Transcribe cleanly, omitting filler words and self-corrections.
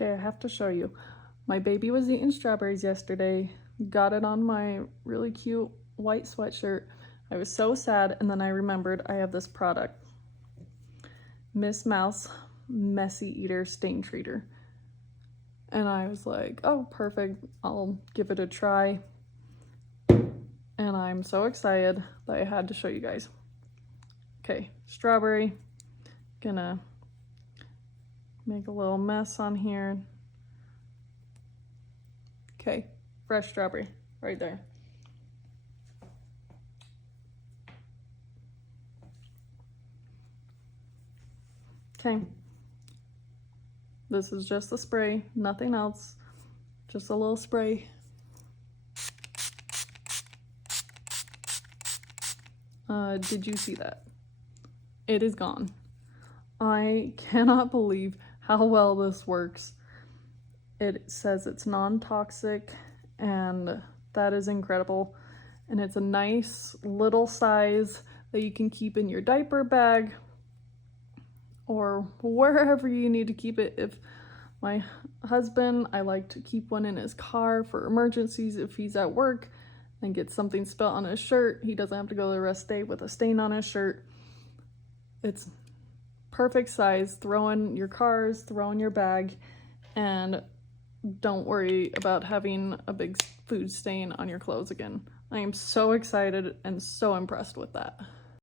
Okay, I have to show you. My baby was eating strawberries yesterday, got it on my really cute white sweatshirt. I was so sad, and then I remembered I have this product. Miss Mouse Messy Eater Stain Treater. And I was like, oh, perfect, I'll give it a try. And I'm so excited that I had to show you guys. Okay, strawberry. Gonna make a little mess on here. Okay, fresh strawberry right there. Okay, this is just the spray, nothing else, just a little spray. Did you see that? It is gone. I cannot believe how well this works. It says it's non-toxic, and that is incredible. And it's a nice little size that you can keep in your diaper bag or wherever you need to keep it. If my husband, I like to keep one in his car for emergencies if he's at work and gets something spilt on his shirt. He doesn't have to go the rest of the day with a stain on his shirt. It's perfect size. Throw in your cars, throw in your bag, and don't worry about having a big food stain on your clothes again. I am so excited and so impressed with that.